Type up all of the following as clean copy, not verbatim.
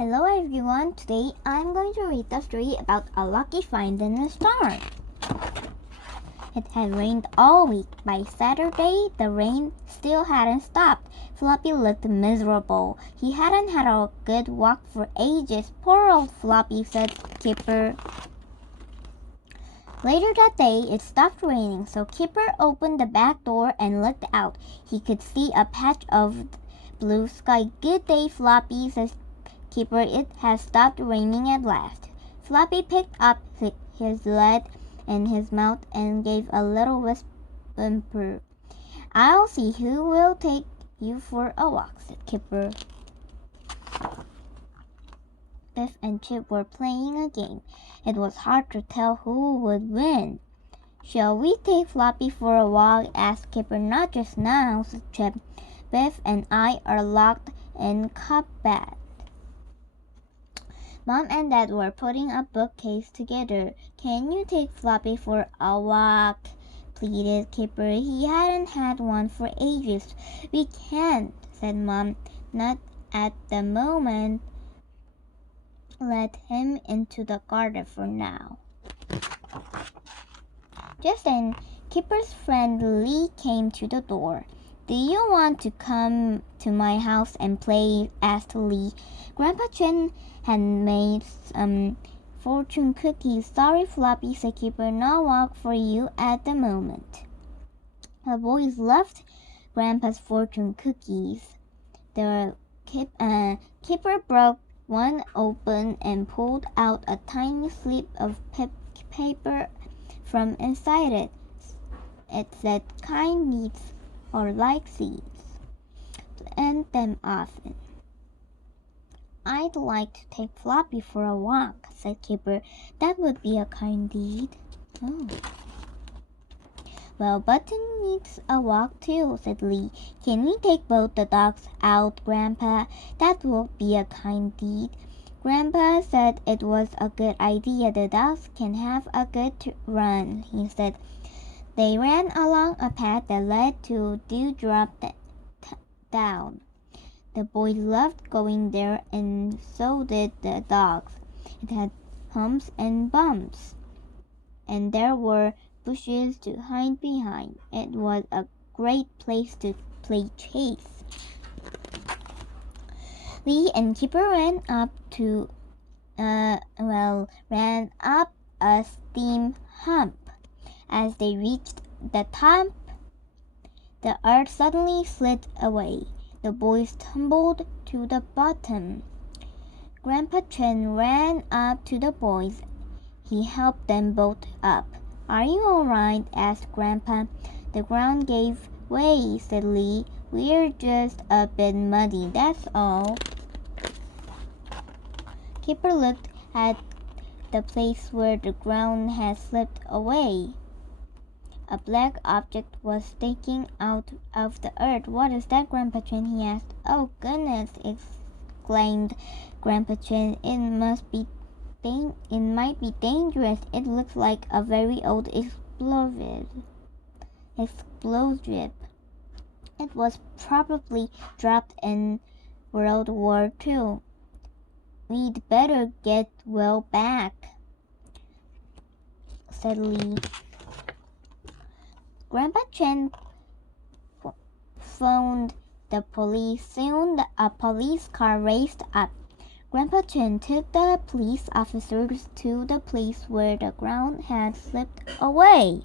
Hello everyone, today I'm going to read the story about a lucky find in the storm. It had rained all week. By Saturday, the rain still hadn't stopped. Floppy looked miserable. He hadn't had a good walk for ages. Poor old Floppy, said Kipper. Later that day, it stopped raining, so Kipper opened the back door and looked out. He could see a patch of blue sky. Good day, Floppy, said Kipper. It has stopped raining at last. Floppy picked up his lead in his mouth and gave a little whimper. I'll see who will take you for a walk, said Kipper. Biff and Chip were playing a game. It was hard to tell who would win. Shall we take Floppy for a walk? Asked Kipper. Not just now, said Chip. Biff and I are locked in cupboard. Mom and Dad were putting a bookcase together. Can you take Floppy for a walk? Pleaded Kipper. He hadn't had one for ages. We can't, said Mom. Not at the moment. Let him into the garden for now. Just then, Kipper's friend Lee came to the door. Do you want to come to my house and play? Asked Lee. Grandpa Chen had made some fortune cookies. Sorry, Floppy, said Kipper. No walk for you at the moment. The boys loved Grandpa's fortune cookies. Kipper broke one open and pulled out a tiny slip of paper from inside it. It said, kind needs or like seeds to end them often. I'd like to take Floppy for a walk, said Kipper. That would be a kind deed. Oh. Well, Button needs a walk too, said Lee. Can we take both the dogs out, Grandpa? That would be a kind deed. Grandpa said it was a good idea. The dogs can have a good run, he said. They ran along a path that led to Dewdrop Down. The boys loved going there, and so did the dogs. It had humps and bumps, and there were bushes to hide behind. It was a great place to play chase. Lee and Kipper ran up a steep hump. As they reached the top, the earth suddenly slid away. The boys tumbled to the bottom. Grandpa Chen ran up to the boys. He helped them both up. Are you all right? Asked Grandpa. The ground gave way, said Lee. We're just a bit muddy, that's all. Kipper looked at the place where the ground had slipped away. A black object was sticking out of the earth. What is that, Grandpa Chen? He asked. Oh, goodness, exclaimed Grandpa Chen. It might be dangerous. It looks like a very old explosive. It was probably dropped in World War II. We'd better get well back, said Lee. Grandpa Chen phoned the police. Soon a police car raced up. Grandpa Chen took the police officers to the place where the ground had slipped away.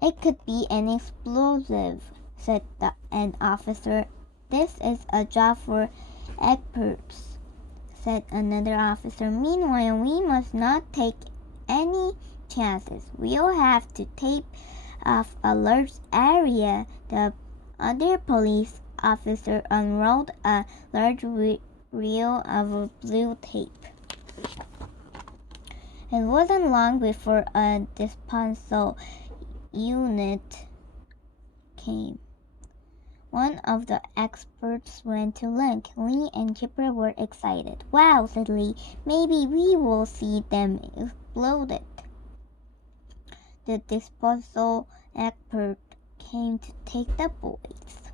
It could be an explosive, said an officer. This is a job for experts, said another officer. Meanwhile, we must not take any chances. We'll have to tape off a large area. The other police officer unrolled a large reel of blue tape. It wasn't long before a disposal unit came. One of the experts went to look. Lee and Kipper were excited. Wow, said Lee. Maybe we will see them exploded. The disposal expert came to take the boys.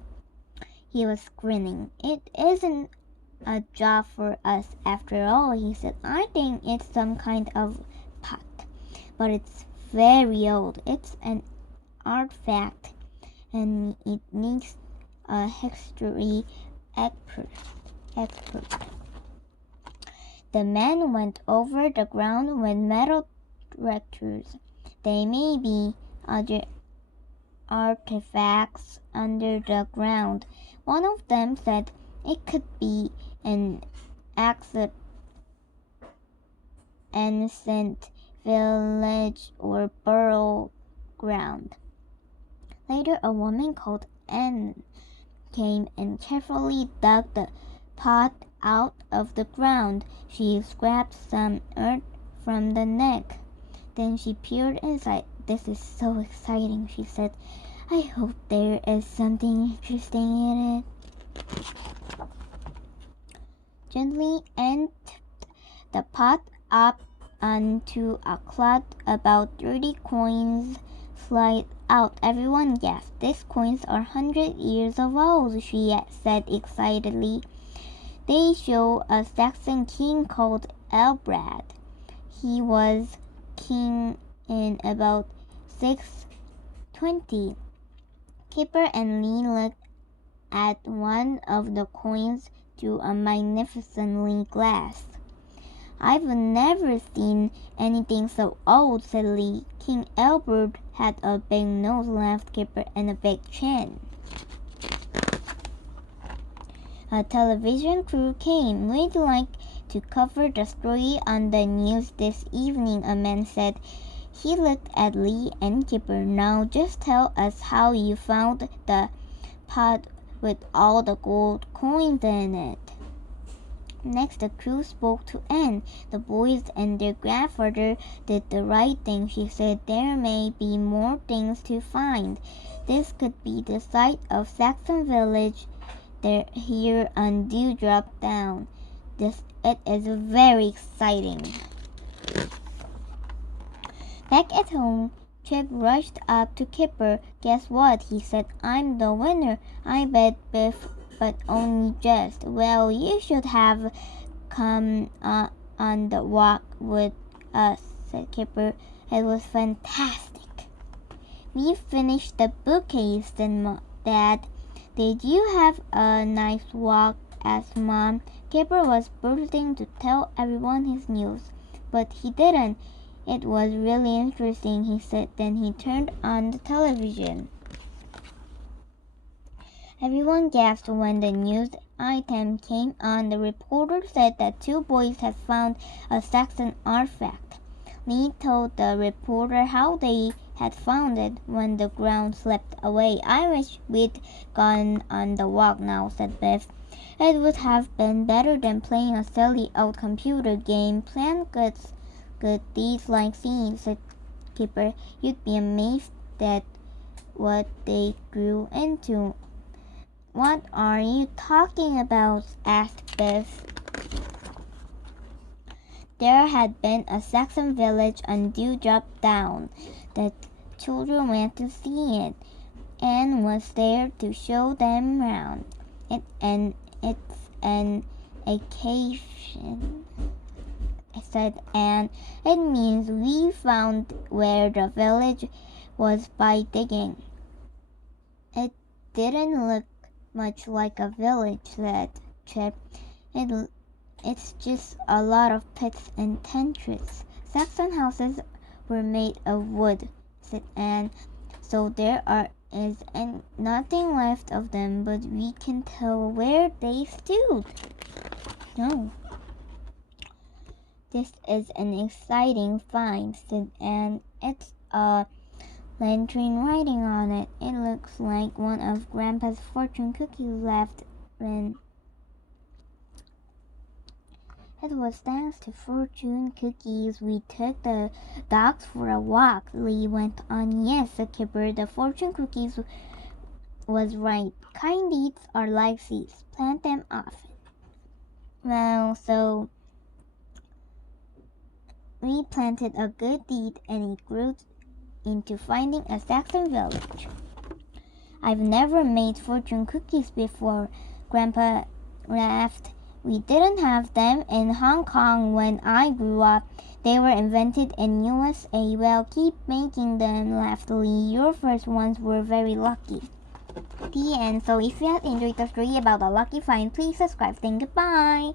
He was grinning. It isn't a job for us after all, he said. I think it's some kind of pot, but it's very old. It's an artifact, and it needs a history expert. The man went over the ground with metal detectors. There may be other artifacts under the ground. One of them said it could be an ancient village or burial ground. Later, a woman called Anne came and carefully dug the pot out of the ground. She scraped some earth from the neck. Then she peered inside. This is so exciting, she said. I hope there is something interesting in it. Gently Anne tipped the pot up onto a cloth. About 30 coins slid out. Everyone gasped. These coins are 100 years old, she said excitedly. They show a Saxon king called Elbrad. He was king in about 620. Kipper and Lee looked at one of the coins through a magnificent glass. I've never seen anything so old, said Lee. King Albert had a big nose, laughed Kipper, and a big chin. A television crew came. We'd like to cover the story on the news this evening, a man said. He looked at Lee and Kipper. Now just tell us how you found the pot with all the gold coins in it. Next, the crew spoke to Anne. The boys and their grandfather did the right thing, she said. There may be more things to find. This could be the site of Saxon Village here on Dewdrop Down. It is very exciting. Back at home, Chip rushed up to Kipper. Guess what? He said. I'm the winner. I bet Biff, but only just. Well, you should have come on the walk with us, said Kipper. It was fantastic. We finished the bookcase, then Dad. Did you have a nice walk? Asked Mom. Kipper was bursting to tell everyone his news, but he didn't. It was really interesting, he said. Then he turned on the television. Everyone gasped when the news item came on. The reporter said that 2 boys had found a Saxon artifact. Lee told the reporter how they had found it when the ground slipped away. I wish we'd gone on the walk now, said Biff. It would have been better than playing a silly old computer game. Plant good deeds like seeds, said Kipper. You'd be amazed at what they grew into. What are you talking about? Asked Biff. There had been a Saxon village on Dewdrop Down. The children went to see it. Anne was there to show them round. It's an occasion, said Anne. It means we found where the village was by digging. It didn't look much like a village, said Chip. It's just a lot of pits and trenches. Saxon houses were made of wood, said Anne, so there is nothing left of them, but we can tell where they stood. No. This is an exciting find, said Anne. It's a lantern writing on it. It looks like one of Grandpa's fortune cookies left when it was thanks to fortune cookies we took the dogs for a walk, Lee went on. Yes, said Kipper, the fortune cookies was right. Kind deeds are like seeds. Plant them often. Well, so we planted a good deed and it grew into finding a Saxon village. I've never made fortune cookies before, Grandpa laughed. We didn't have them in Hong Kong when I grew up. They were invented in USA. Well, keep making them, laughed Lee. Your first ones were very lucky. The end. So if you have enjoyed the story about the lucky find, please subscribe. Thank you. Bye.